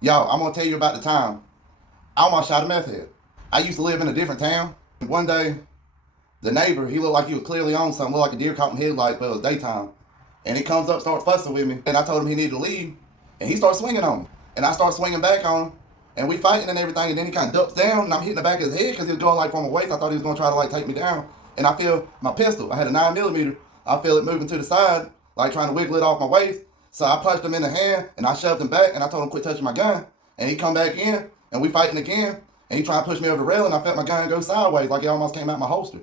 Y'all, I'm gonna tell you about the time I almost shot a meth head. I used to live in a different town. One day, the neighbor, he looked like he was clearly on something, looked like a deer caught in headlights, but it was daytime. And he comes up, starts fussing with me, and I told him he needed to leave, and he starts swinging on me. And I start swinging back on him, and we fighting and everything, and then he kind of ducks down, and I'm hitting the back of his head because he was going like from a waist. I thought he was going to try to like take me down. And I feel my pistol, I had a 9mm, I feel it moving to the side, like trying to wiggle it off my waist. So I punched him in the hand, and I shoved him back, and I told him quit touching my gun. And he come back in, and we fighting again, and he trying to push me over the rail, and I felt my gun go sideways, like it almost came out my holster.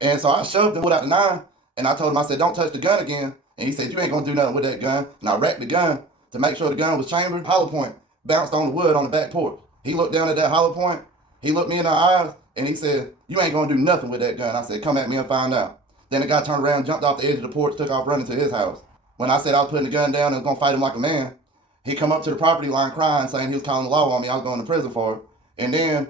And so I shoved him without the 9, and I told him, I said, don't touch the gun again. And he said, you ain't gonna do nothing with that gun. And I racked the gun to make sure the gun was chambered. Hollow point bounced on the wood on the back porch. He looked down at that hollow point, he looked me in the eyes, and he said, you ain't gonna do nothing with that gun. I said, come at me and find out. Then the guy turned around, jumped off the edge of the porch, took off running to his house. When I said I was putting the gun down and was gonna fight him like a man, he come up to the property line crying, saying he was calling the law on me, I was going to prison for it. And then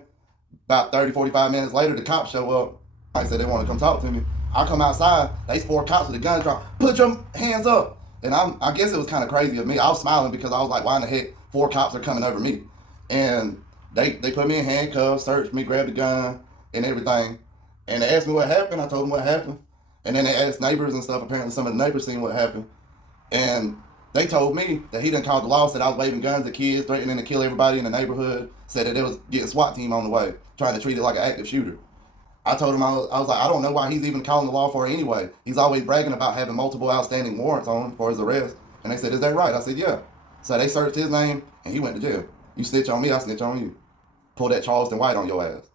about 30, 45 minutes later, the cops show up. I said they want to come talk to me. I come outside, there's 4 cops with a gun drawn. Put your hands up. And I guess it was kind of crazy of me. I was smiling because I was like, why in the heck 4 cops are coming over me? And they put me in handcuffs, searched me, grabbed the gun and everything. And they asked me what happened. I told them what happened. And then they asked neighbors and stuff. Apparently some of the neighbors seen what happened. And they told me that he done called the law, said I was waving guns at kids, threatening to kill everybody in the neighborhood, said that they was getting SWAT team on the way, trying to treat it like an active shooter. I told him, I was like, I don't know why he's even calling the law for it anyway. He's always bragging about having multiple outstanding warrants on him for his arrest. And they said, is that right? I said, yeah. So they searched his name, and he went to jail. You snitch on me, I snitch on you. Pull that Charleston White on your ass.